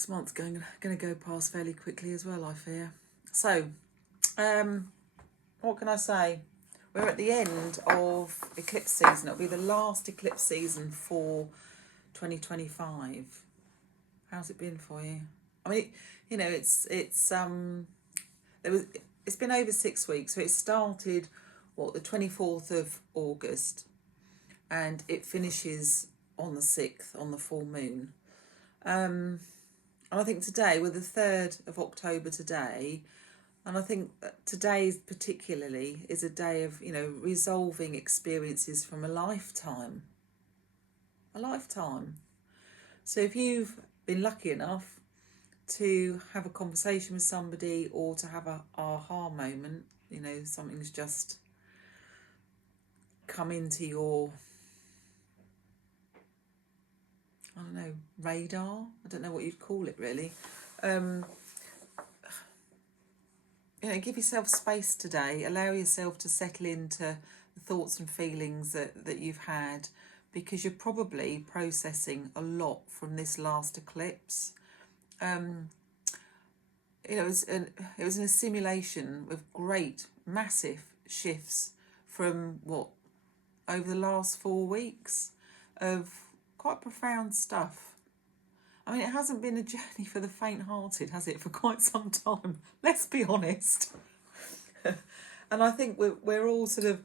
This month's going to go past fairly quickly as well, I fear. So, what can I say? We're at the end of eclipse season. It'll be the last eclipse season for 2025. How's it been for you? I mean, it's been over 6 weeks. So it started the 24th of August, and it finishes on the 6th, on the full moon. And I think today, we're the 3rd of October today, and I think that today particularly is a day of, resolving experiences from a lifetime. A lifetime. So if you've been lucky enough to have a conversation with somebody or to have a aha moment, something's just come into your, I don't know, radar. I don't know what you'd call it really. Give yourself space today. Allow yourself to settle into the thoughts and feelings that you've had, because you're probably processing a lot from this last eclipse. It was an assimilation with great, massive shifts from over the last 4 weeks of quite profound stuff. I mean, it hasn't been a journey for the faint-hearted, has it, for quite some time? Let's be honest. And I think we're all sort of,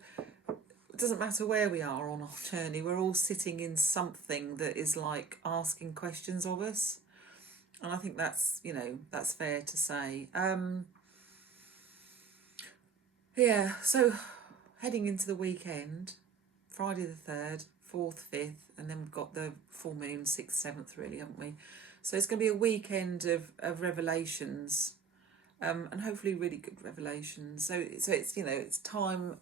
it doesn't matter where we are on our journey, we're all sitting in something that is like asking questions of us. And I think that's fair to say. So heading into the weekend, Friday the 3rd, 4th, 5th, and then we've got the full moon, 6th, 7th, really, haven't we? So it's going to be a weekend of revelations, and hopefully really good revelations. So it's it's time.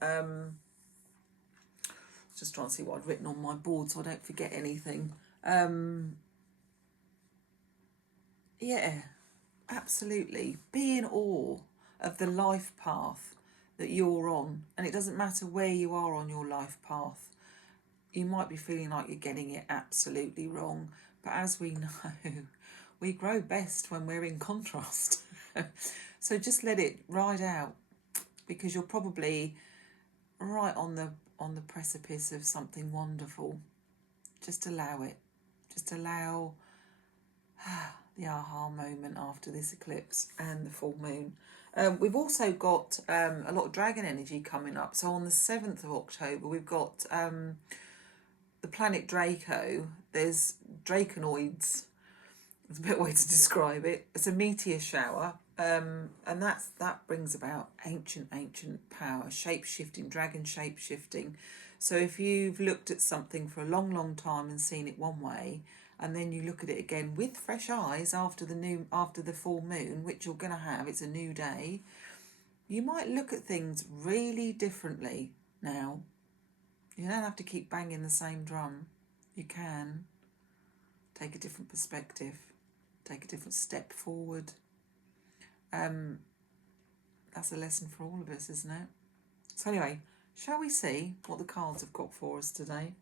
Just trying to see what I've written on my board so I don't forget anything. Yeah, absolutely. Be in awe of the life path that you're on, and it doesn't matter where you are on your life path. You might be feeling like you're getting it absolutely wrong, but as we know, we grow best when we're in contrast. So just let it ride out, because you're probably right on the precipice of something wonderful. Just allow it. Just allow the aha moment after this eclipse and the full moon. We've also got a lot of dragon energy coming up. So on the 7th of October, we've got the planet Draco. There's draconoids. There's a better way to describe it. It's a meteor shower, and that brings about ancient power, shape-shifting, dragon shape-shifting. So if you've looked at something for a long time and seen it one way, and then you look at it again with fresh eyes after the full moon, which you're going to have, it's a new day, you might look at things really differently now. You don't have to keep banging the same drum. You can take a different perspective, take a different step forward. That's a lesson for all of us, isn't it? So anyway, shall we see what the cards have got for us today?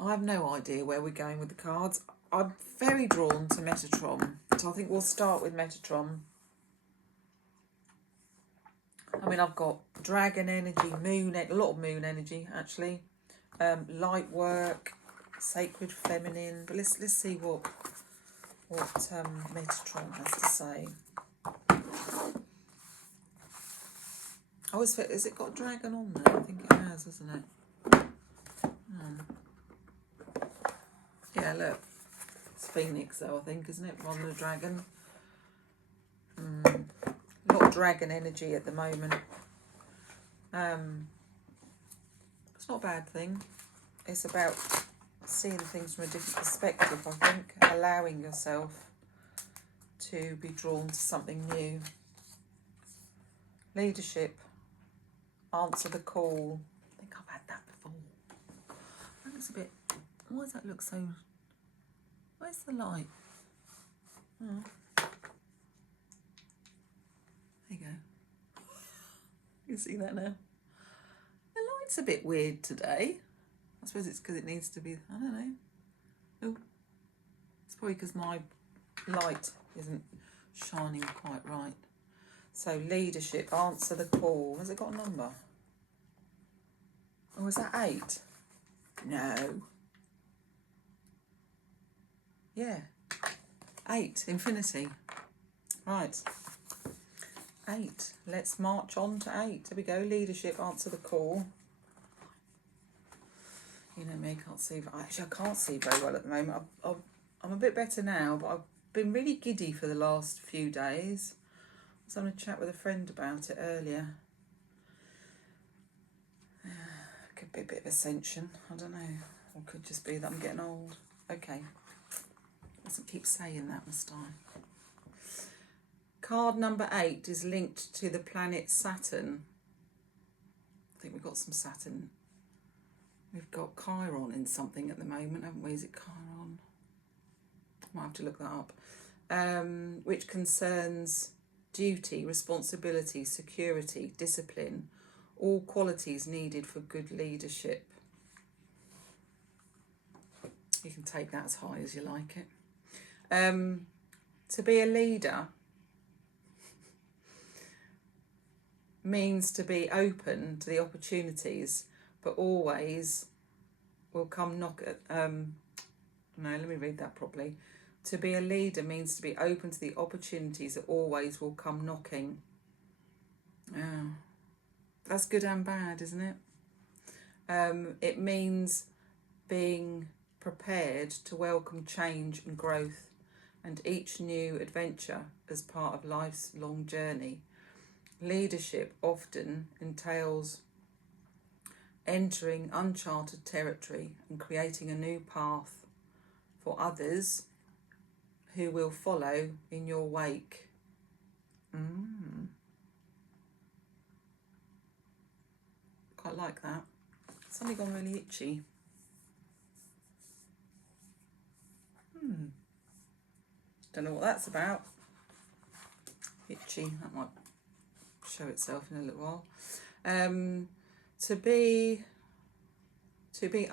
I have no idea where we're going with the cards. I'm very drawn to Metatron, so I think we'll start with Metatron. I mean, I've got dragon energy, a lot of moon energy actually, light work, sacred feminine. But let's see what Metatron has to say. I always feel, has it got dragon on there? I think it has, hasn't it? Yeah, look, it's Phoenix though, I think, isn't it, rather than a dragon? A lot of dragon energy at the moment. It's not a bad thing. It's about seeing things from a different perspective, I think, allowing yourself to be drawn to something new. Leadership, answer the call. I think I've had that before. That looks a bit, why does that look so, where's the light? Oh. There you go. You see that now? The light's a bit weird today. I suppose it's because it needs to be, I don't know. Oh, it's probably because my light isn't shining quite right. So leadership, answer the call. Has it got a number? Oh, is that 8? No. Yeah. 8, infinity. Right. 8. Let's march on to 8. There we go. Leadership, answer the call. You know me, I can't see. Actually, I can't see very well at the moment. I'm a bit better now, but I've been really giddy for the last few days. I was having a chat with a friend about it earlier. Could be a bit of ascension. I don't know. Or could just be that I'm getting old. Okay. Mustn't keep saying that, must I? Card number 8 is linked to the planet Saturn. I think we've got some Saturn. We've got Chiron in something at the moment, haven't we? Is it Chiron? Might have to look that up. Which concerns duty, responsibility, security, discipline, all qualities needed for good leadership. You can take that as high as you like it. To be a leader means to be open to the opportunities, but always will come knock at... no, let me read that properly. To be a leader means to be open to the opportunities that always will come knocking. Oh, that's good and bad, isn't it? It means being prepared to welcome change and growth and each new adventure as part of life's long journey. Leadership often entails entering uncharted territory and creating a new path for others who will follow in your wake. Quite like that. Suddenly gone really itchy. Don't know what that's about. Itchy, that might show itself in a little while. To be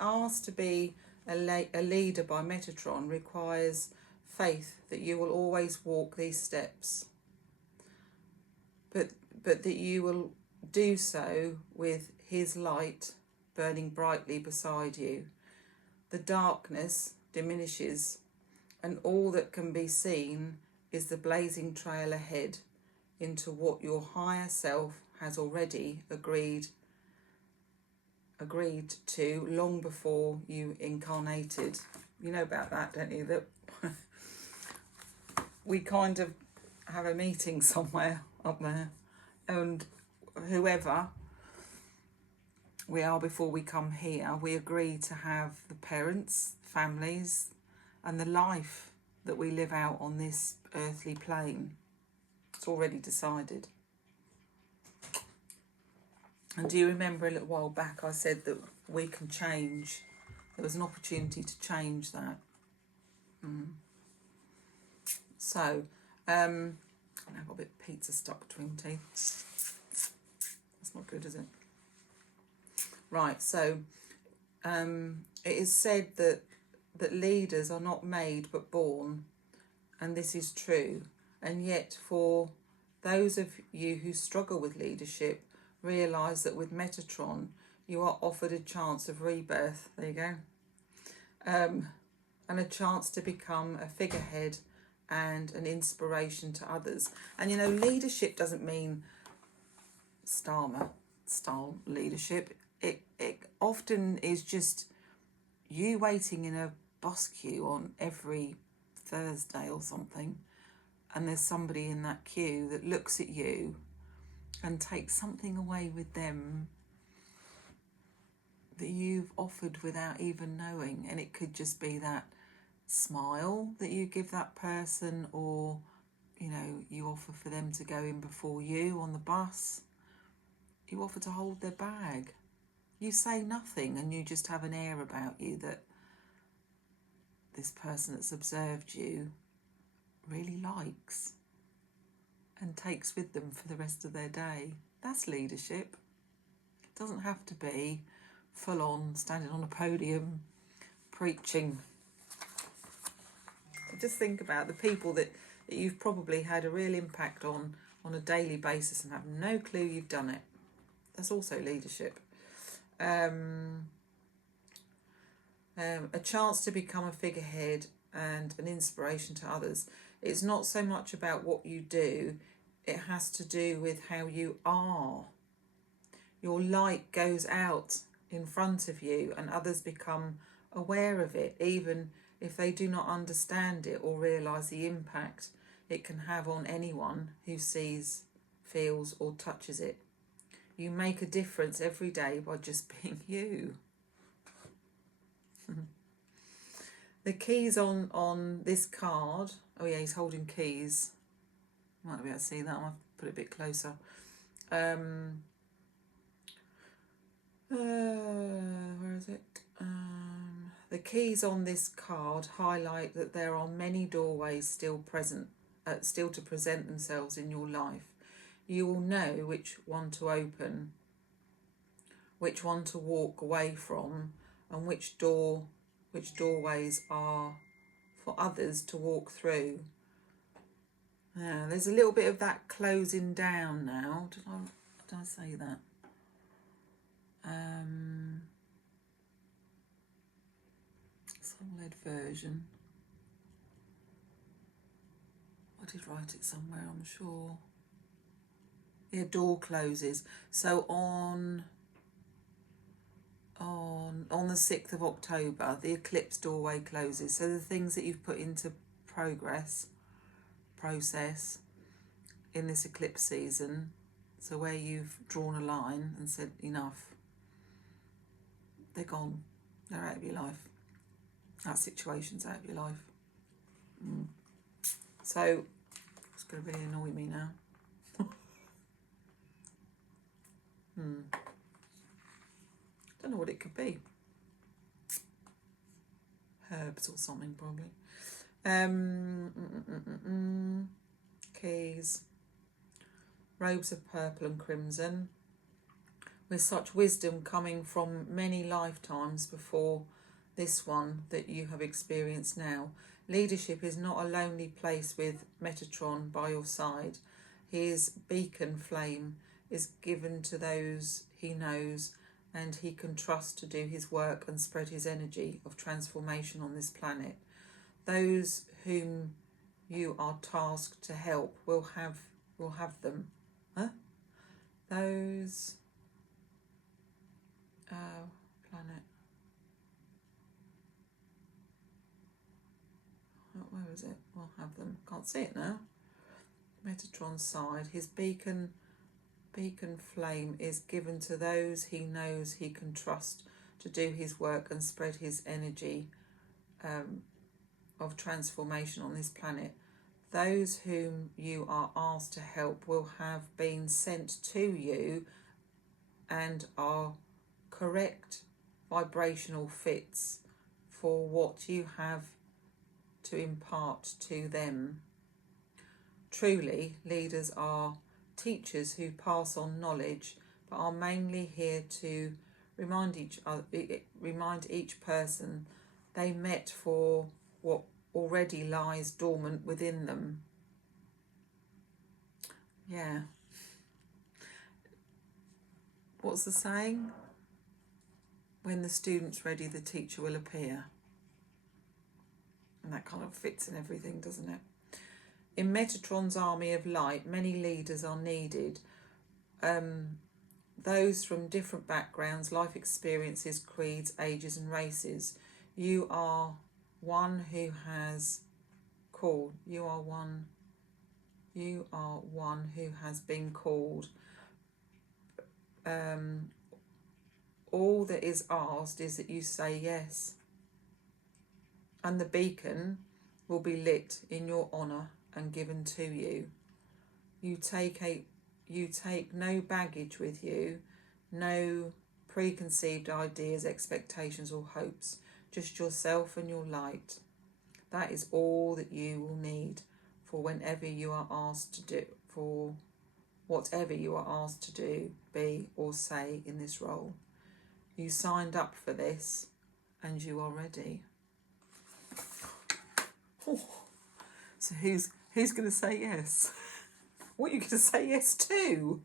asked to be a leader by Metatron requires faith that you will always walk these steps, but that you will do so with his light burning brightly beside you. The darkness diminishes, and all that can be seen is the blazing trail ahead into what your higher self has already agreed to long before you incarnated. You know about that, don't you? That we kind of have a meeting somewhere up there, and whoever we are before we come here, we agree to have the parents, families, and the life that we live out on this earthly plane. It's already decided. And do you remember a little while back I said that we can change? There was an opportunity to change that. So, I've got a bit of pizza stuck between my teeth. That's not good, is it? Right, so it is said that leaders are not made but born, and this is true. And yet for those of you who struggle with leadership, realise that with Metatron you are offered a chance of rebirth. There you go. And a chance to become a figurehead and an inspiration to others. And you know, leadership doesn't mean style leadership. It often is just you waiting in a bus queue on every Thursday or something, and there's somebody in that queue that looks at you and takes something away with them that you've offered without even knowing. And it could just be that smile that you give that person, or you know, you offer for them to go in before you on the bus. You offer to hold their bag. You say nothing, and you just have an air about you that this person that's observed you really likes and takes with them for the rest of their day. That's leadership. It doesn't have to be full on standing on a podium preaching. Just think about the people that you've probably had a real impact on a daily basis and have no clue you've done it. That's also leadership. A chance to become a figurehead and an inspiration to others. It's not so much about what you do, it has to do with how you are. Your light goes out in front of you and others become aware of it, even if they do not understand it or realise the impact it can have on anyone who sees, feels or touches it. You make a difference every day by just being you. The keys on this card, oh yeah, he's holding keys. Might be able to see that, I'll put it a bit closer. Where is it? The keys on this card highlight that there are many doorways still to present themselves in your life. You will know which one to open, which one to walk away from, and which doorways are for others to walk through. Now, there's a little bit of that closing down now. Did I say that? Solid version. I did write it somewhere, I'm sure. Yeah, door closes. So on the 6th of October, the eclipse doorway closes. So the things that you've put into process in this eclipse season, so where you've drawn a line and said enough, they're gone. They're out of your life. That situation's out of your life. So it's going to really annoy me now. Don't know what it could be. Herbs or something, probably. Keys. Robes of purple and crimson. With such wisdom coming from many lifetimes before this one that you have experienced now. Leadership is not a lonely place with Metatron by your side. His beacon flame is given to those he knows and he can trust to do his work and spread his energy of transformation on this planet. Those whom you are tasked to help will have them. Those planet. Where is it? We'll have them. Can't see it now. Metatron's side. His beacon flame is given to those he knows he can trust to do his work and spread his energy of transformation on this planet. Those whom you are asked to help will have been sent to you and are correct vibrational fits for what you have to impart to them. Truly, leaders are teachers who pass on knowledge, but are mainly here to remind each person they met for what already lies dormant within them. Yeah. What's the saying? When the student's ready, the teacher will appear. And that kind of fits in everything, doesn't it? In Metatron's army of light, many leaders are needed. Those from different backgrounds, life experiences, creeds, ages and races. You are one who has called. You are one who has been called. All that is asked is that you say yes. And the beacon will be lit in your honour and given to you. You take no baggage with you, no preconceived ideas, expectations or hopes, just yourself and your light. That is all that you will need for whatever you are asked to do, be or say in this role. You signed up for this and you are ready. Oh, So who's going to say yes? What are you going to say yes to?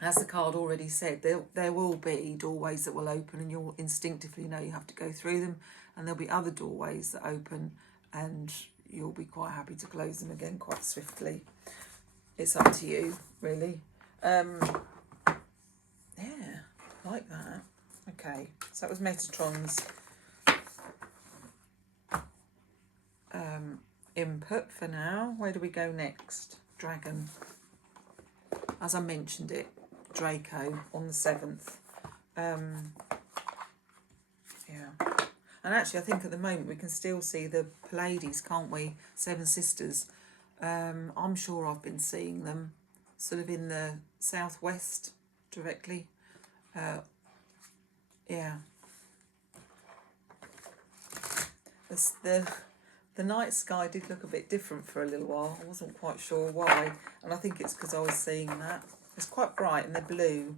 As the card already said, there will be doorways that will open and you'll instinctively know you have to go through them, and there'll be other doorways that open and you'll be quite happy to close them again quite swiftly. It's up to you, really. Yeah, like that. Okay, so that was Metatron's input for now. Where do we go next? Dragon. As I mentioned it, Draco on the 7th. Yeah. And actually, I think at the moment we can still see the Pleiades, can't we? Seven Sisters. I'm sure I've been seeing them sort of in the southwest directly. Yeah. The night sky did look a bit different for a little while. I wasn't quite sure why. And I think it's because I was seeing that. It's quite bright and they're blue.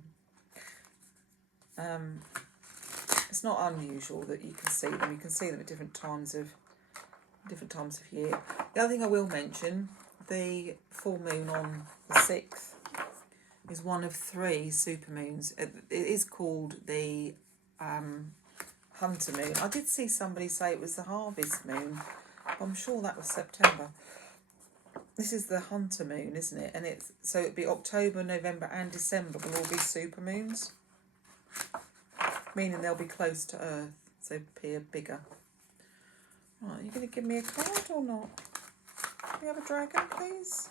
It's not unusual that you can see them. You can see them at different times of year. The other thing I will mention, the full moon on the 6th is one of 3 supermoons. It is called the Hunter moon. I did see somebody say it was the harvest moon. I'm sure that was September. This is the Hunter moon, isn't it? And so it'd be October, November and December will all be supermoons, meaning they'll be close to Earth, so appear bigger. Right, are you going to give me a card or not? Can we have a dragon, please?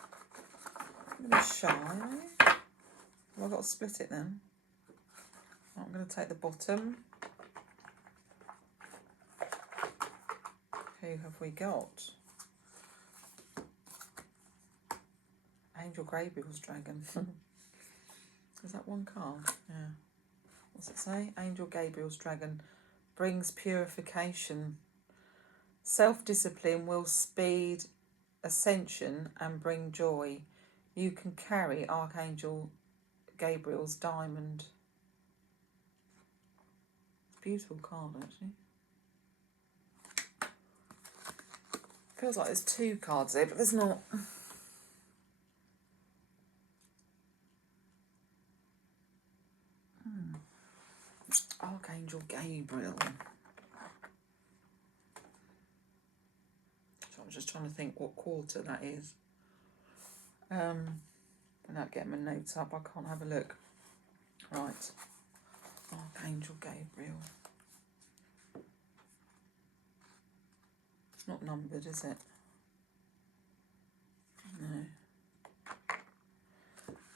I'm going to be shy. Well, I've got to split it then. I'm going to take the bottom. Who have we got? Angel Gabriel's dragon. Is that one card? Yeah. What's it say? Angel Gabriel's dragon brings purification. Self-discipline will speed ascension and bring joy. You can carry Archangel Gabriel's diamond. Beautiful card, actually. Feels like there's 2 cards there, but there's not. Archangel Gabriel. So I'm just trying to think what quarter that is. Without getting my notes up, I can't have a look. Right. Archangel Gabriel. It's not numbered, is it? No.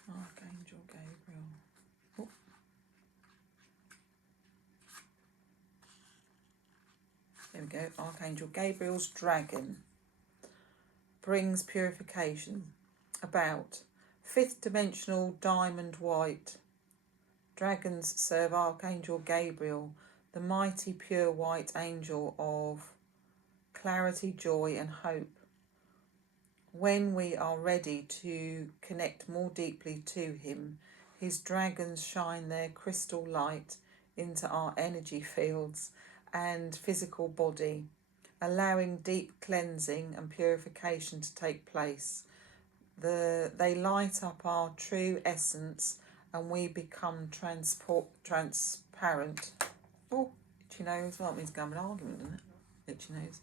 Archangel Gabriel. Oh. There we go. Archangel Gabriel's dragon brings purification. About 5th dimensional diamond white. Dragons serve Archangel Gabriel, the mighty pure white angel of clarity, joy and hope. When we are ready to connect more deeply to him, his dragons shine their crystal light into our energy fields and physical body, allowing deep cleansing and purification to take place. They light up our true essence and we become transparent. Oh, itchy nose. Well, that means going an argument, doesn't it? Itchy nose.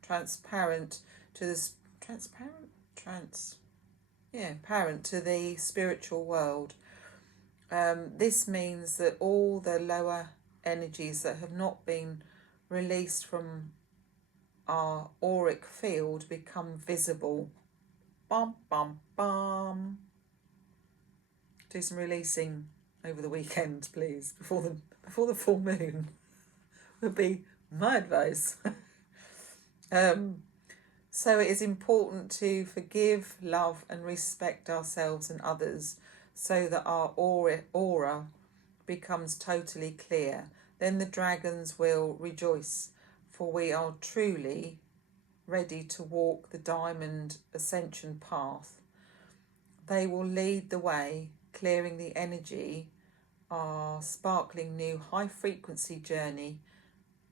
Transparent to the parent to the spiritual world. This means that all the lower energies that have not been released from our auric field become visible. Bum, bum, bum. Do some releasing over the weekend, please, before the full moon. Would be my advice. So it is important to forgive, love and respect ourselves and others so that our aura becomes totally clear. Then the dragons will rejoice, for we are truly ready to walk the diamond ascension path. They will lead the way, clearing the energy our sparkling new high frequency journey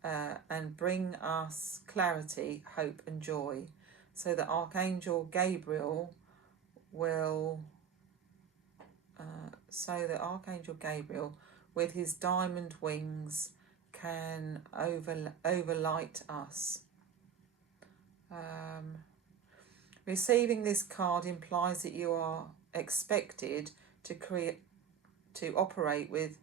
and bring us clarity, hope and joy, so that Archangel Gabriel will with his diamond wings can overlight us. Receiving this card implies that you are expected to operate with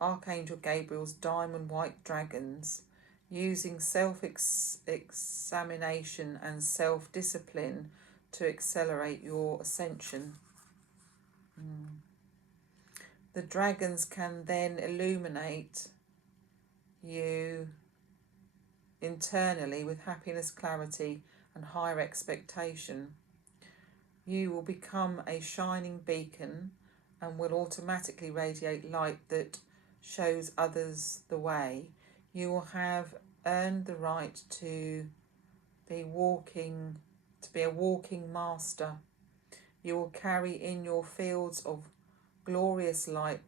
Archangel Gabriel's diamond white dragons, using self-examination and self-discipline to accelerate your ascension. The dragons can then illuminate you internally with happiness, clarity and higher expectation. You will become a shining beacon and will automatically radiate light that shows others the way. You will have earned the right to be a walking master. You will carry in your fields of glorious light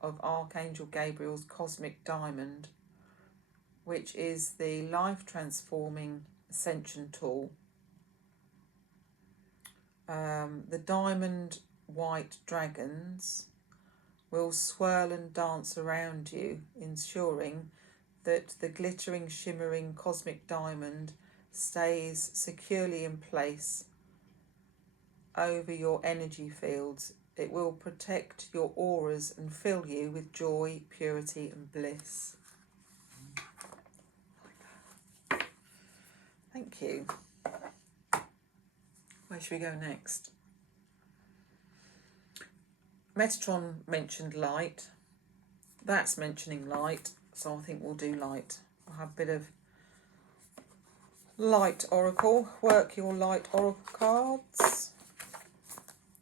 of Archangel Gabriel's cosmic diamond, which is the life-transforming ascension tool. The diamond white dragons will swirl and dance around you, ensuring that the glittering, shimmering cosmic diamond stays securely in place over your energy fields. It will protect your auras and fill you with joy, purity and bliss. Thank you. Where should we go next? Metatron mentioned light. That's mentioning light, so I think we'll do light. I'll have a bit of light oracle. Work your light oracle cards.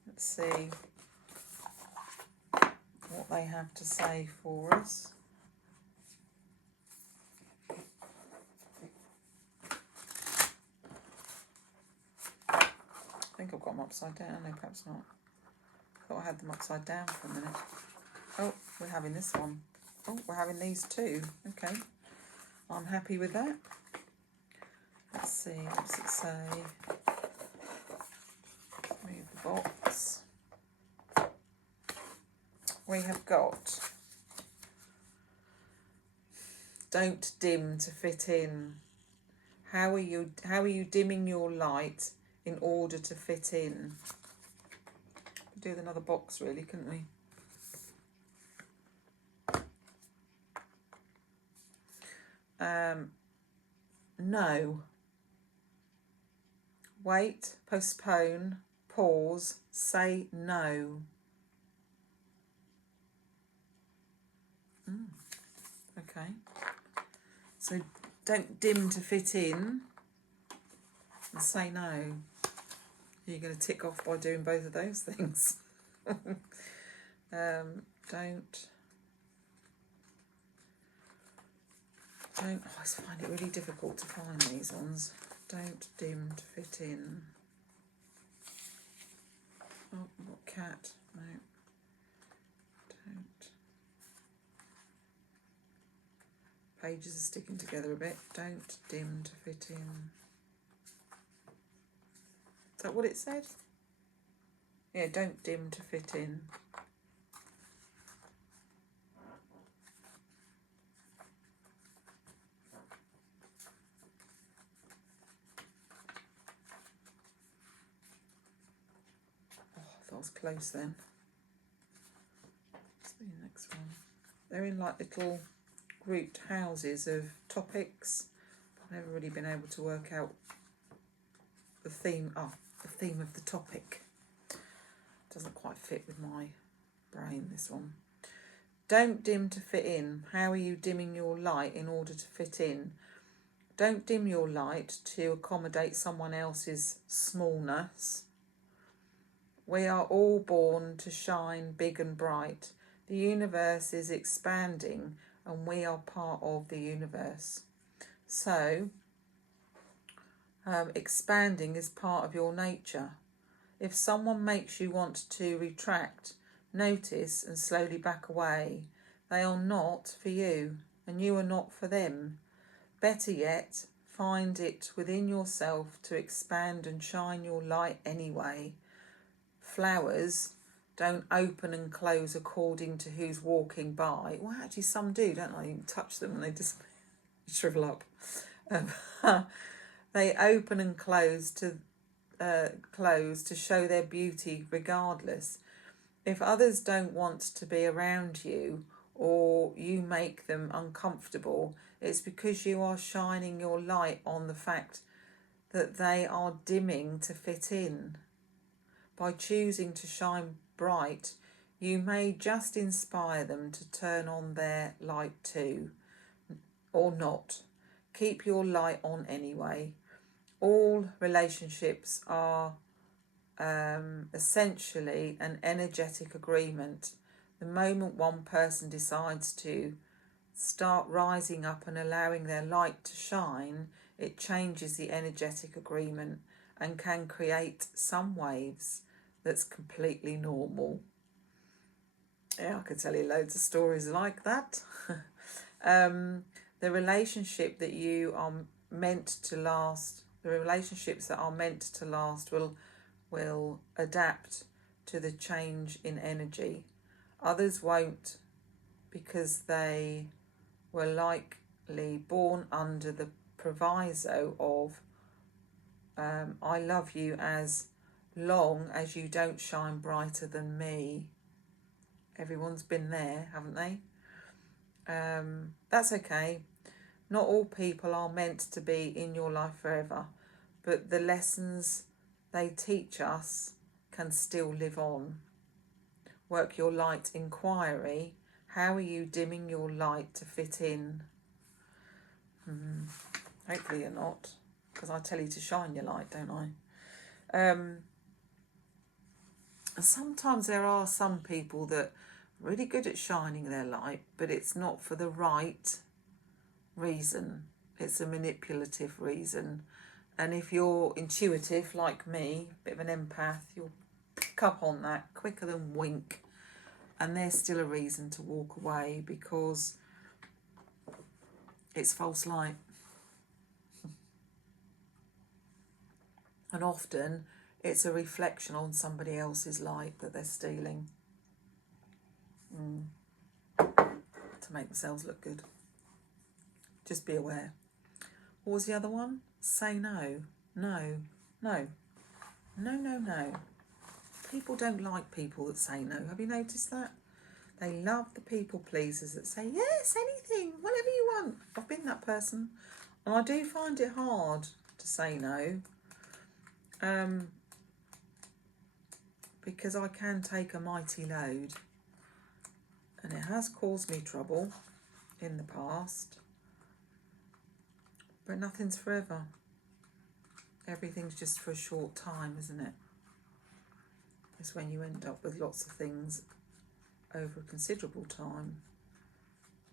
Let's see what they have to say for us. I think I've got them upside down. No, perhaps not. I thought I had them upside down for a minute. Oh, we're having this one. Oh, we're having these too. Okay. I'm happy with that. Let's see, what does it say? Move the box. We have got don't dim to fit in. How are you dimming your light in order to fit in? Could do with another box really, couldn't we? No. Wait, postpone, pause, say no. Okay. So don't dim to fit in and say no. You're going to tick off by doing both of those things. I always find it really difficult to find these ones. Don't dim to fit in. Oh, I've got cat. No. Don't. Pages are sticking together a bit. Don't dim to fit in. Is that what it said? Yeah, don't dim to fit in. That was close then. Let's see the next one. They're in like little grouped houses of topics. I've never really been able to work out the theme. The theme of the topic. Doesn't quite fit with my brain, this one. Don't dim to fit in. How are you dimming your light in order to fit in? Don't dim your light to accommodate someone else's smallness. We are all born to shine big and bright. The universe is expanding and we are part of the universe. So, expanding is part of your nature. If someone makes you want to retract, notice and slowly back away. They are not for you, and you are not for them. Better yet, find it within yourself to expand and shine your light anyway. Flowers don't open and close according to who's walking by. Well, actually, some do, don't they? You can touch them and they just shrivel up. They open and close to show their beauty regardless. If others don't want to be around you or you make them uncomfortable, it's because you are shining your light on the fact that they are dimming to fit in. By choosing to shine bright, you may just inspire them to turn on their light too, or not. Keep your light on anyway. All relationships are essentially an energetic agreement. The moment one person decides to start rising up and allowing their light to shine, it changes the energetic agreement and can create some waves that's completely normal. Yeah, I could tell you loads of stories like that. The relationship that you are meant to last, the relationships that are meant to last will adapt to the change in energy. Others won't, because they were likely born under the proviso of I love you as long as you don't shine brighter than me. Everyone's been there, haven't they? That's okay. Not all people are meant to be in your life forever, but the lessons they teach us can still live on. Work your light inquiry. How are you dimming your light to fit in? Hopefully you're not, because I tell you to shine your light, don't I? Sometimes there are some people that are really good at shining their light, but it's not for the right reason. It's a manipulative reason. And if you're intuitive like me, a bit of an empath, you'll pick up on that quicker than wink. And there's still a reason to walk away, because it's false light. And often it's a reflection on somebody else's light that they're stealing to make themselves look good. Just be aware. What was the other one? Say no. No. No. No, no, no. People don't like people that say no. Have you noticed that? They love the people pleasers that say, yes, anything, whatever you want. I've been that person. And I do find it hard to say no. Because I can take a mighty load. And it has caused me trouble in the past. But nothing's forever. Everything's just for a short time, isn't it? It's when you end up with lots of things over a considerable time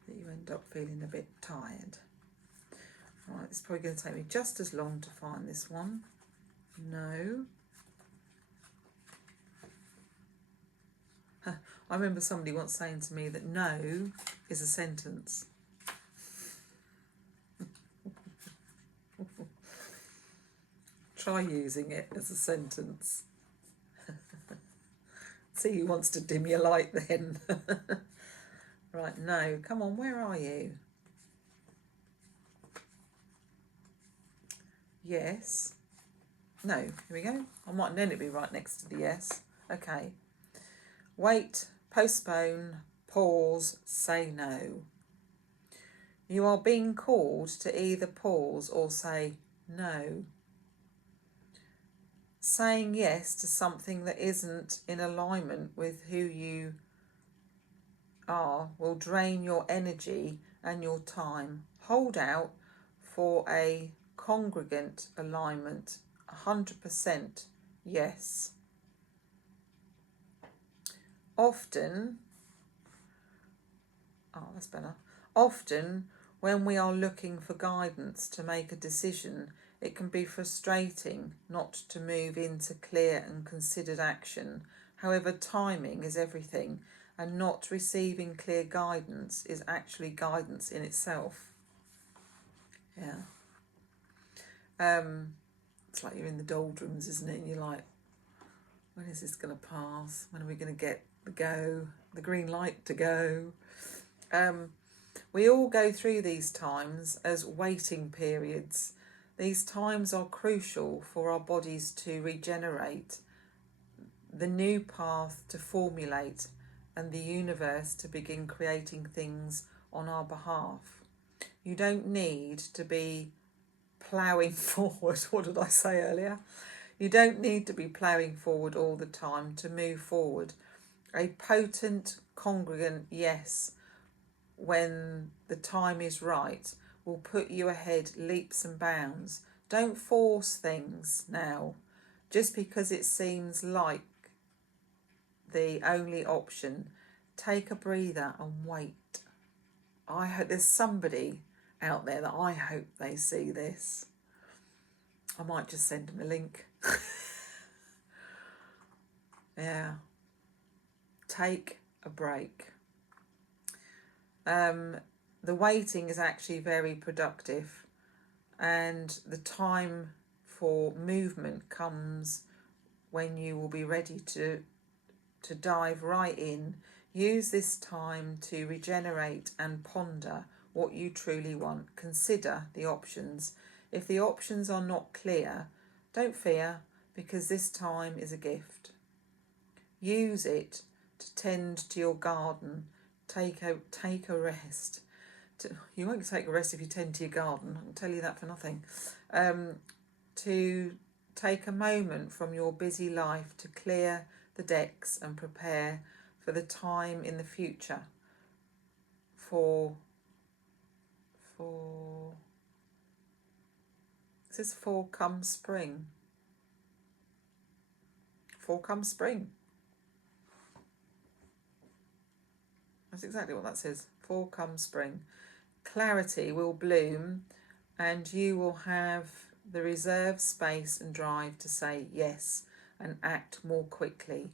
that you end up feeling a bit tired. Right, it's probably going to take me just as long to find this one. No. I remember somebody once saying to me that no is a sentence. Try using it as a sentence. See who wants to dim your light then. Right, no. Come on, where are you? Yes. No, here we go. I might then it be right next to the yes. Okay. Wait, postpone, pause, say no. You are being called to either pause or say no. Saying yes to something that isn't in alignment with who you are will drain your energy and your time. Hold out for a congruent alignment. 100% yes. Often, that's better. Often, when we are looking for guidance to make a decision, it can be frustrating not to move into clear and considered action. However, timing is everything, and not receiving clear guidance is actually guidance in itself. Yeah. It's like you're in the doldrums, isn't it? And you're like, when is this going to pass? When are we going to get the green light to go? We all go through these times as waiting periods. These times are crucial for our bodies to regenerate, the new path to formulate, and the universe to begin creating things on our behalf. You don't need to be ploughing forward. What did I say earlier? You don't need to be ploughing forward all the time to move forward. A potent, congruent yes, when the time is right, will put you ahead leaps and bounds. Don't force things now just because it seems like the only option. Take a breather and wait. I hope there's somebody out there that I hope they see this. I might just send them a link. Yeah. Take a break. The waiting is actually very productive, and the time for movement comes when you will be ready to dive right in. Use this time to regenerate and ponder what you truly want. Consider the options. If the options are not clear, don't fear, because this time is a gift. Use it to tend to your garden. Take a rest. You won't take a rest if you tend to your garden, I can tell you that for nothing. To take a moment from your busy life to clear the decks and prepare for the time in the future for it says fall come spring. Fall come spring. That's exactly what that says. Fall come spring. Clarity will bloom, and you will have the reserve space and drive to say yes and act more quickly.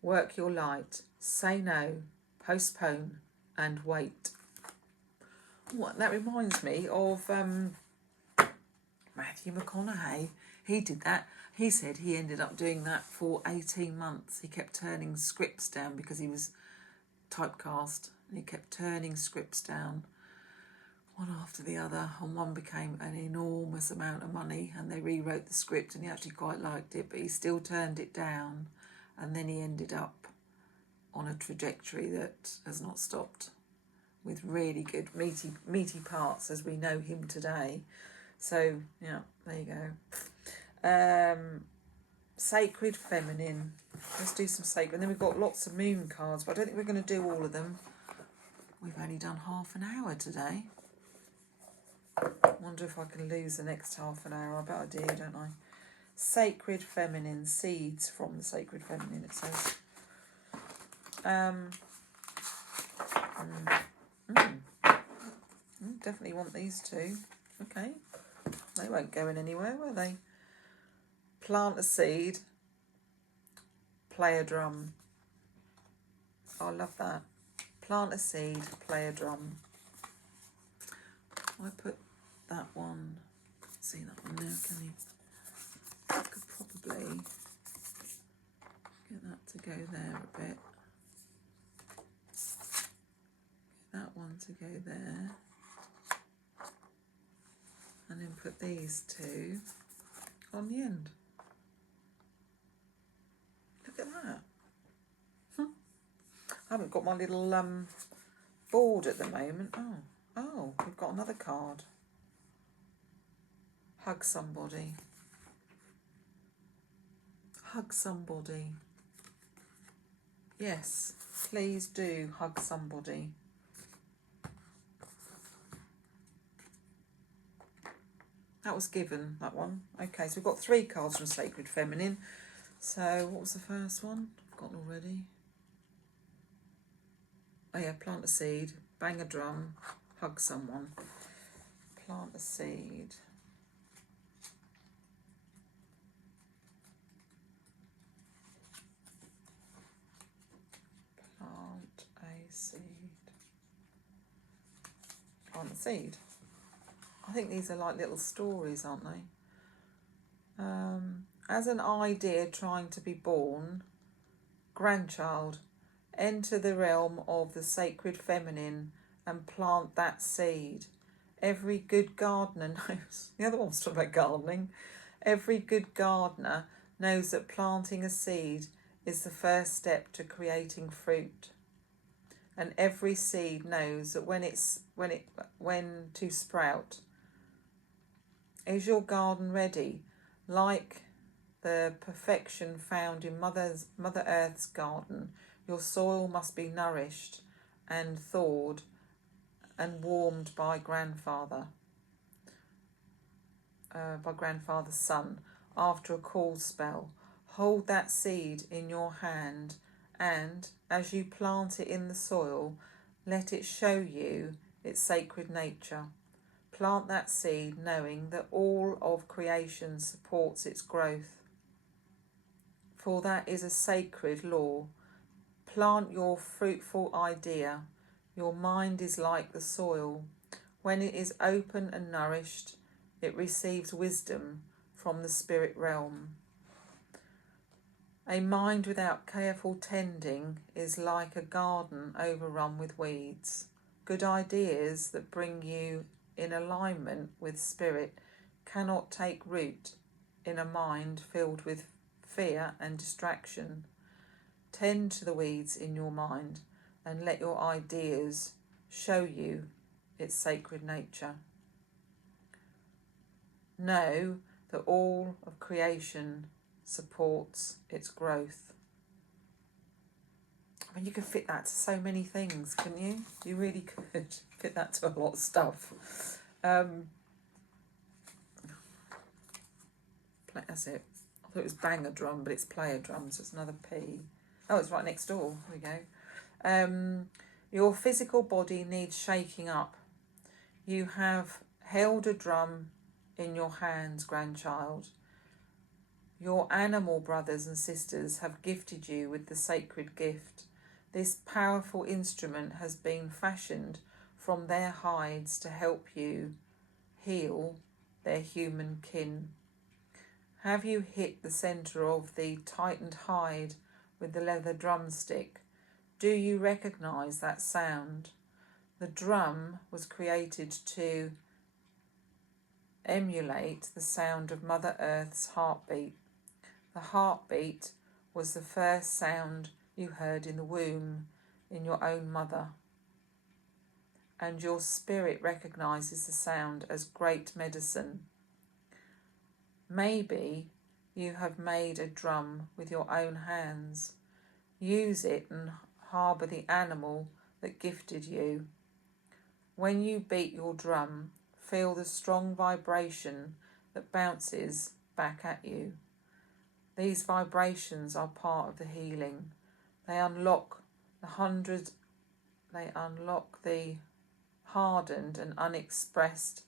Work your light. Say no. Postpone and wait. What that reminds me of Matthew McConaughey. He did that. He said he ended up doing that for 18 months. He kept turning scripts down because he was typecast, and he kept turning scripts down one after the other, and one became an enormous amount of money, and they rewrote the script, and he actually quite liked it, but he still turned it down, and then he ended up on a trajectory that has not stopped, with really good meaty parts as we know him today. So yeah, there you go. Sacred Feminine. Let's do some sacred. And then we've got lots of moon cards, but I don't think we're going to do all of them. We've only done half an hour today. Wonder if I can lose the next half an hour. I bet I do, don't I? Sacred Feminine. Seeds from the Sacred Feminine, it says. Definitely want these two. Okay. They won't go in anywhere, will they? Plant a seed. Play a drum. Oh, I love that. Plant a seed, play a drum. I put that one, see that one now, can you? I could probably get that to go there a bit. Get that one to go there. And then put these two on the end. Look at that. I haven't got my little board at the moment. Oh, we've got another card. Hug somebody. Hug somebody. Yes, please do hug somebody. That was given, that one. Okay, so we've got 3 cards from Sacred Feminine. So what was the first one? I've forgotten already. Oh yeah, plant a seed, bang a drum, hug someone. Plant a seed. Plant plant the seed. I think these are like little stories, aren't they? As an idea trying to be born, grandchild, enter the realm of the sacred feminine and plant that seed. Every good gardener knows. The other one was talking about gardening. Every good gardener knows that planting a seed is the first step to creating fruit. And every seed knows that when to sprout. Is your garden ready? Like the perfection found in Mother Earth's garden, your soil must be nourished and thawed and warmed by grandfather's son after a cool spell. Hold that seed in your hand, and as you plant it in the soil, let it show you its sacred nature. Plant that seed knowing that all of creation supports its growth, for that is a sacred law. Plant your fruitful idea. Your mind is like the soil. When it is open and nourished, it receives wisdom from the spirit realm. A mind without careful tending is like a garden overrun with weeds. Good ideas that bring you in alignment with spirit cannot take root in a mind filled with fear and distraction. Tend to the weeds in your mind and let your ideas show you its sacred nature. Know that all of creation supports its growth. I mean, you could fit that to so many things, couldn't you? You really could fit that to a lot of stuff. That's it. I thought it was bang a drum, but it's play a drum, so it's another P. Oh, it's right next door. There we go. Your physical body needs shaking up. You have held a drum in your hands, grandchild. Your animal brothers and sisters have gifted you with the sacred gift. This powerful instrument has been fashioned from their hides to help you heal their human kin. Have you hit the centre of the tightened hide with the leather drumstick? Do you recognise that sound? The drum was created to emulate the sound of Mother Earth's heartbeat. The heartbeat was the first sound you heard in the womb, in your own mother. And your spirit recognises the sound as great medicine. Maybe you have made a drum with your own hands. Use it and harbour the animal that gifted you. When you beat your drum, feel the strong vibration that bounces back at you. These vibrations are part of the healing. They unlock the hardened and unexpressed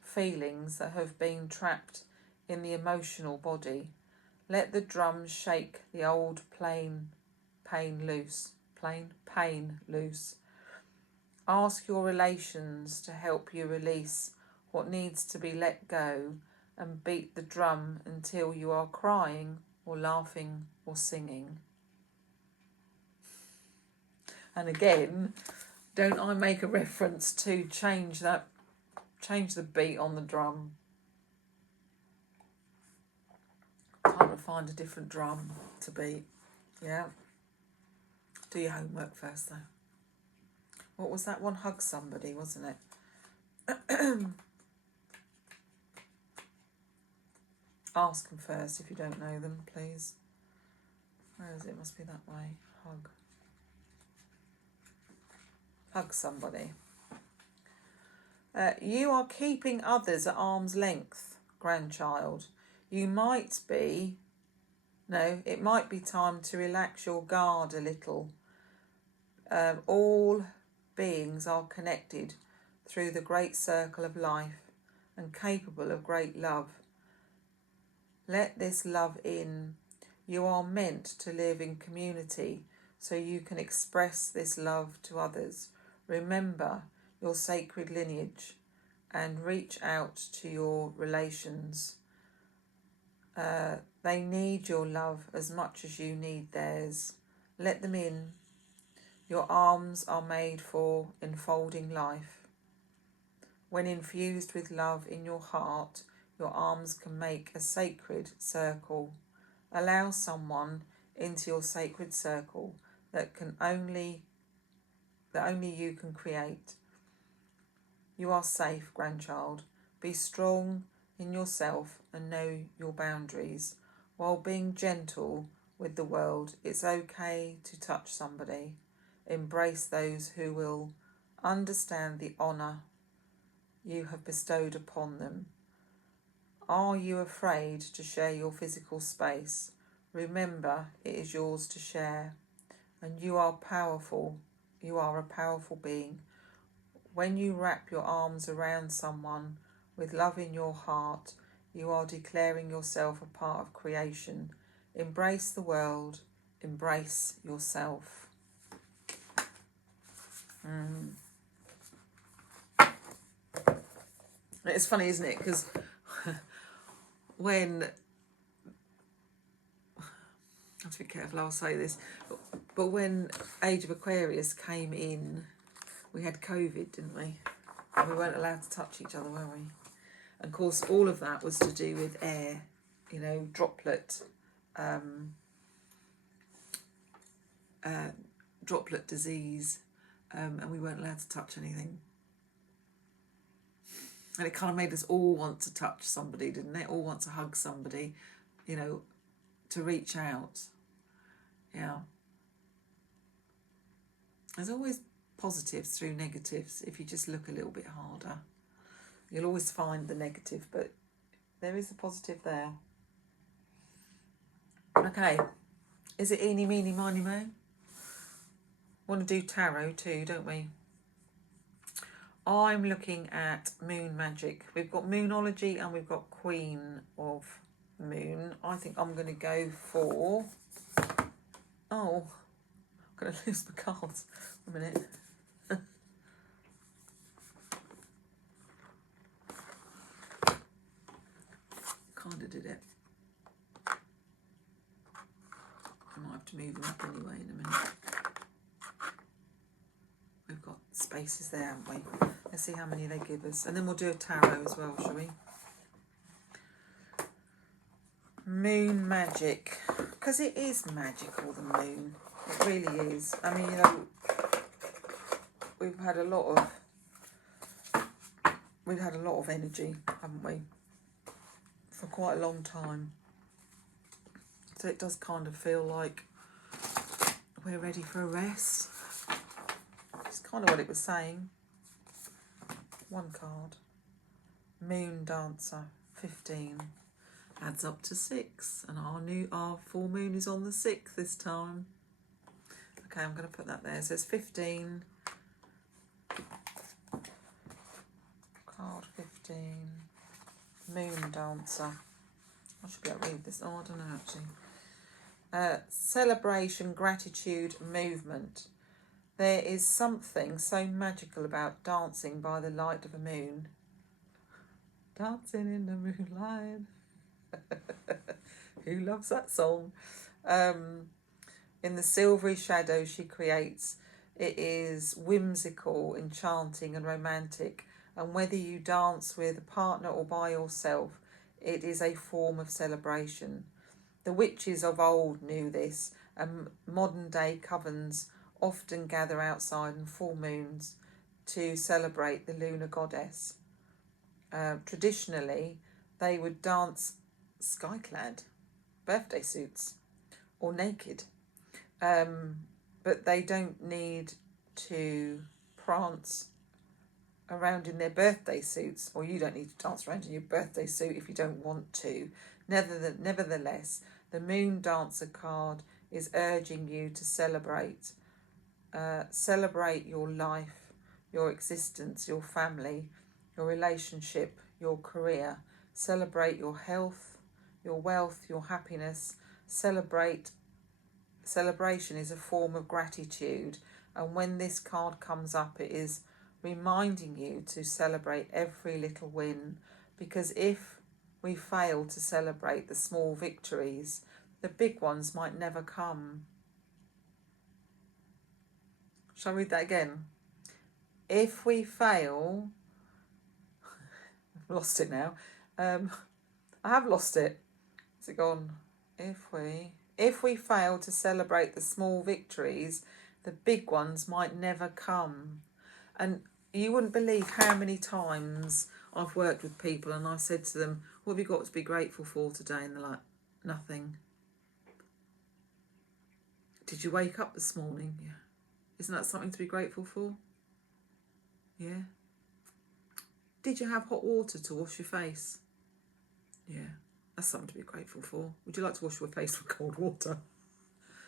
feelings that have been trapped in the emotional body. Let the drum shake the old pain loose. Ask your relations to help you release what needs to be let go, and beat the drum until you are crying or laughing or singing. And again, don't I make a reference to change the beat on the drum? Time to find a different drum to beat. Yeah. Do your homework first though. What was that one? Hug somebody, wasn't it? Ask them first if you don't know them, please. Where is it? It must be that way. Hug somebody. You are keeping others at arm's length, grandchild. It might be time to relax your guard a little. All beings are connected through the great circle of life and capable of great love. Let this love in. You are meant to live in community so you can express this love to others. Remember, your sacred lineage and reach out to your relations. They need your love as much as you need theirs. Let them in. Your arms are made for enfolding life. When infused with love in your heart, your arms can make a sacred circle. Allow someone into your sacred circle that only you can create. You are safe, grandchild. Be strong in yourself and know your boundaries. While being gentle with the world, it's okay to touch somebody. Embrace those who will understand the honour you have bestowed upon them. Are you afraid to share your physical space? Remember, it is yours to share, and you are powerful. You are a powerful being. When you wrap your arms around someone with love in your heart, you are declaring yourself a part of creation. Embrace the world. Embrace yourself. It's funny, isn't it? Because when... I have to be careful I'll say this. But when Age of Aquarius came in, we had COVID, didn't we? And we weren't allowed to touch each other, were we? And of course, all of that was to do with air, droplet disease, and we weren't allowed to touch anything. And it kind of made us all want to touch somebody, didn't it? All want to hug somebody, to reach out. Yeah. There's always positives through negatives if you just look a little bit harder. You'll always find the negative, but there is a positive there. Okay. Is it eeny, meeny, miny, moe? Want to do tarot too, don't we? I'm looking at moon magic. We've got moonology and we've got Queen of Moon. I think I'm going to go for... Oh, I'm going to lose my cards. A minute. Kind of did it. I might have to move them up anyway in a minute. We've got spaces there, haven't we? Let's see how many they give us. And then we'll do a tarot as well, shall we? Moon magic. Because it is magical, the moon. It really is. I mean, we've had a lot of energy, haven't we? For quite a long time. So it does kind of feel like we're ready for a rest. It's kind of what it was saying. One card. Moon Dancer, 15. Adds up to 6. And our full moon is on the 6th this time. Okay, I'm going to put that there. It says 15. Card 15. Moon Dancer. I should be able to read this. Oh, I don't know actually. Celebration, gratitude, movement. There is something so magical about dancing by the light of a moon. Dancing in the moonlight. Who loves that song? In the silvery shadow she creates, it is whimsical, enchanting and romantic. And whether you dance with a partner or by yourself, it is a form of celebration. The witches of old knew this, and modern day covens often gather outside on full moons to celebrate the lunar goddess. Traditionally, they would dance sky-clad, birthday suits, or naked. But they don't need to prance around in their birthday suits, or you don't need to dance around in your birthday suit if you don't want to. Nevertheless, the Moon Dancer card is urging you to celebrate. Celebrate your life, your existence, your family, your relationship, your career. Celebrate your health, your wealth, your happiness. Celebration is a form of gratitude. And when this card comes up, it is reminding you to celebrate every little win, because if we fail to celebrate the small victories, the big ones might never come. Shall I read that again? If we fail, I've lost it now. I have lost it. Is it gone? If we fail to celebrate the small victories, the big ones might never come. And you wouldn't believe how many times I've worked with people and I've said to them, what have you got to be grateful for today? And they're like, nothing. Did you wake up this morning? Yeah. Isn't that something to be grateful for? Yeah. Did you have hot water to wash your face? Yeah. That's something to be grateful for. Would you like to wash your face with cold water?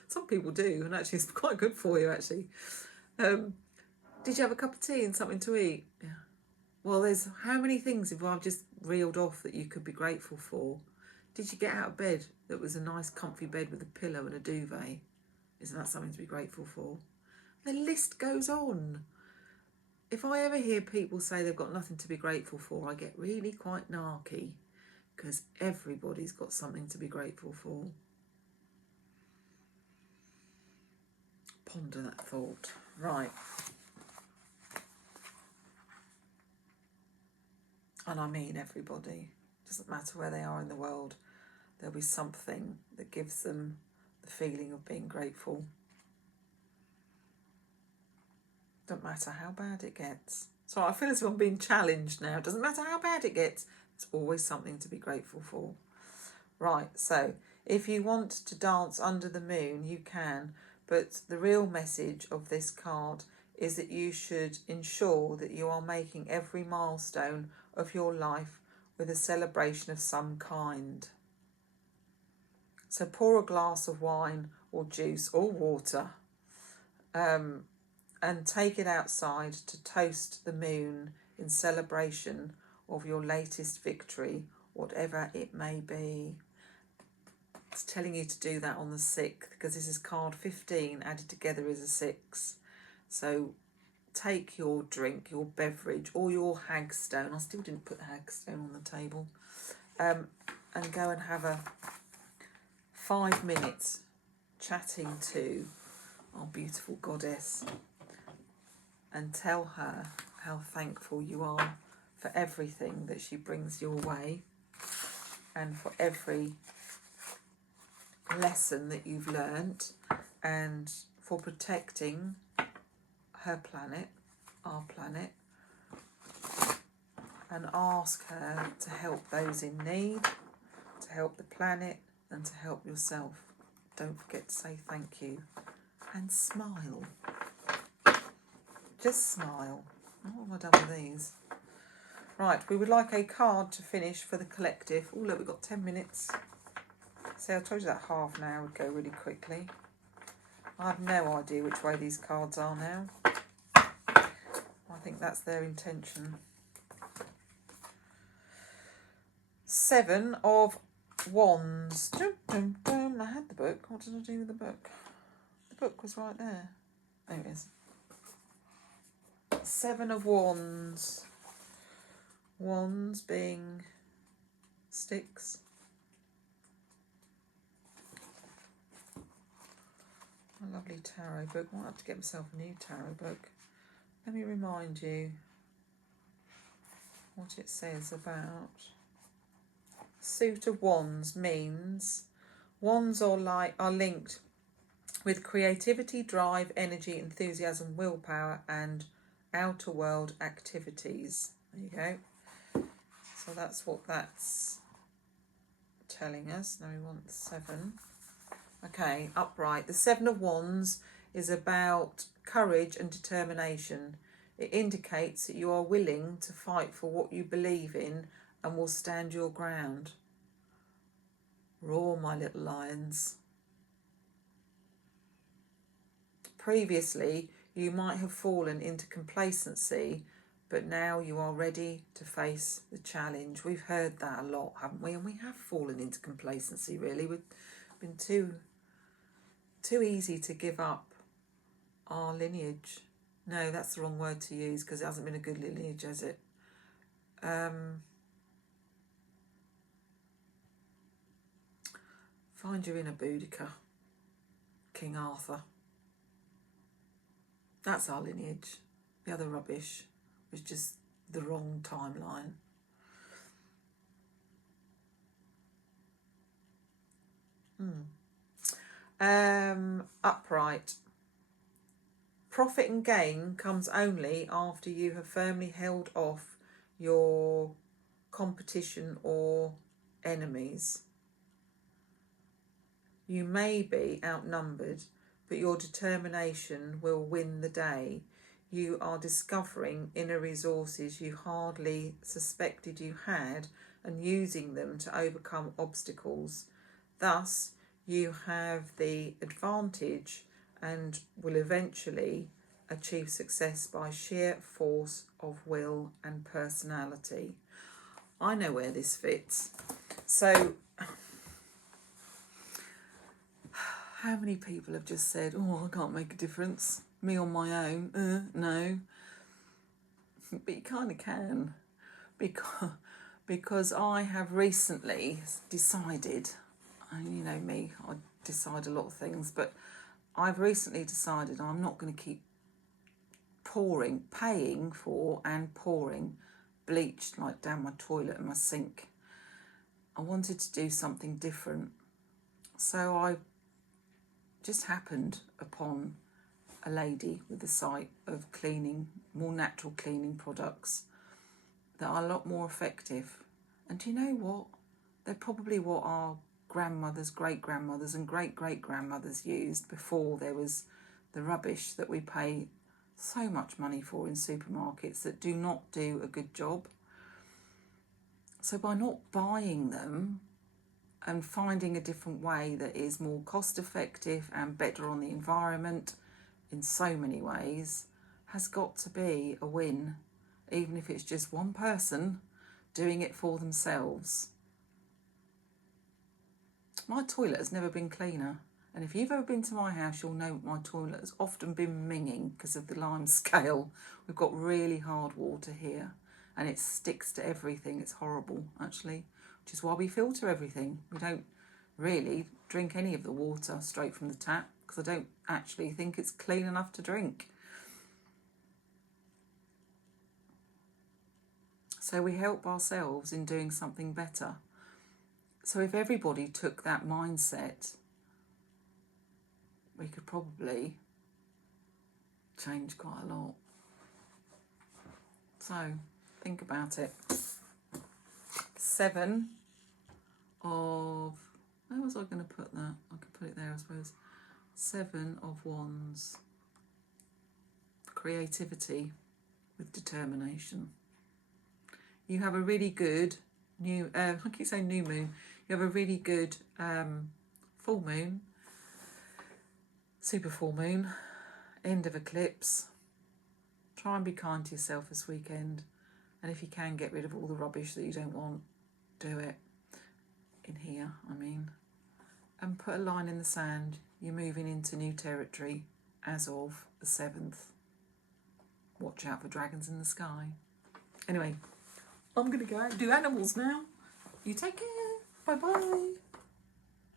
Some people do, and actually it's quite good for you, actually. Did you have a cup of tea and something to eat? Yeah. Well, there's how many things if I've just reeled off that you could be grateful for? Did you get out of bed that was a nice comfy bed with a pillow and a duvet? Isn't that something to be grateful for? The list goes on. If I ever hear people say they've got nothing to be grateful for, I get really quite narky, because everybody's got something to be grateful for. Ponder that thought. Right. And I mean everybody. Doesn't matter where they are in the world. There'll be something that gives them the feeling of being grateful. Don't matter how bad it gets. So I feel as if I'm being challenged now. Doesn't matter how bad it gets. There's always something to be grateful for. Right, so if you want to dance under the moon, you can. But the real message of this card is that you should ensure that you are making every milestone of your life with a celebration of some kind. So pour a glass of wine or juice or water and take it outside to toast the moon in celebration of your latest victory, whatever it may be. It's telling you to do that on the 6th, because this is card 15 added together is a 6. So take your drink, your beverage, or your hagstone. I still didn't put the hagstone on the table. And go and have a 5 minutes chatting to our beautiful goddess and tell her how thankful you are for everything that she brings your way and for every lesson that you've learnt, and for protecting her planet, our planet, and ask her to help those in need, to help the planet, and to help yourself. Don't forget to say thank you and smile. Just smile. What have I done with these? Right, we would like a card to finish for the collective. Oh, look, we've got 10 minutes. See, I told you that half an hour would go really quickly. I have no idea which way these cards are now. I think that's their intention. 7 of Wands. Dum, dum, dum. I had the book. What did I do with the book? The book was right there. There it is. 7 of Wands. Wands being sticks. A lovely tarot book. I might have to get myself a new tarot book. Let me remind you what it says about. Suit of Wands means wands are linked with creativity, drive, energy, enthusiasm, willpower, and outer world activities. There you go. So that's what that's telling us. Now we want 7. Okay, upright. The 7 of Wands is about courage and determination. It indicates that you are willing to fight for what you believe in and will stand your ground. Roar, my little lions. Previously, you might have fallen into complacency, but now you are ready to face the challenge. We've heard that a lot, haven't we? And we have fallen into complacency, really. We've been too easy to give up our lineage No, that's the wrong word to use because it hasn't been a good lineage, has it? Find your inner Boudica, King Arthur. That's our lineage. The other rubbish was just the wrong timeline. Upright. Profit and gain comes only after you have firmly held off your competition or enemies. You may be outnumbered, but your determination will win the day. You are discovering inner resources you hardly suspected you had and using them to overcome obstacles. Thus, you have the advantage and will eventually achieve success by sheer force of will and personality. I know where this fits. So, how many people have just said, oh, I can't make a difference, me on my own? No. But you kind of can, because I have recently decided, and you know me, I decide a lot of things, but I've recently decided I'm not going to keep paying for and pouring bleach like down my toilet and my sink. I wanted to do something different. So I just happened upon a lady with a site of cleaning, more natural cleaning products that are a lot more effective. And do you know what? They're probably what our grandmothers, great-grandmothers and great-great-grandmothers used before there was the rubbish that we pay so much money for in supermarkets that do not do a good job. So by not buying them and finding a different way that is more cost effective and better on the environment in so many ways has got to be a win, even if it's just one person doing it for themselves. My toilet has never been cleaner, and if you've ever been to my house, you'll know my toilet has often been minging because of the lime scale. We've got really hard water here, and it sticks to everything. It's horrible, actually, which is why we filter everything. We don't really drink any of the water straight from the tap because I don't actually think it's clean enough to drink. So we help ourselves in doing something better. So if everybody took that mindset, we could probably change quite a lot. So think about it. 7 of, where was I going to put that? I could put it there, I suppose. 7 of Wands. Creativity with determination. You have a really good I keep saying new moon. You have a really good full moon, super full moon, end of eclipse. Try and be kind to yourself this weekend. And if you can, get rid of all the rubbish that you don't want, do it. In here, I mean. And put a line in the sand. You're moving into new territory as of the 7th. Watch out for dragons in the sky. Anyway, I'm going to go out and do animals now. You take care. Bye-bye.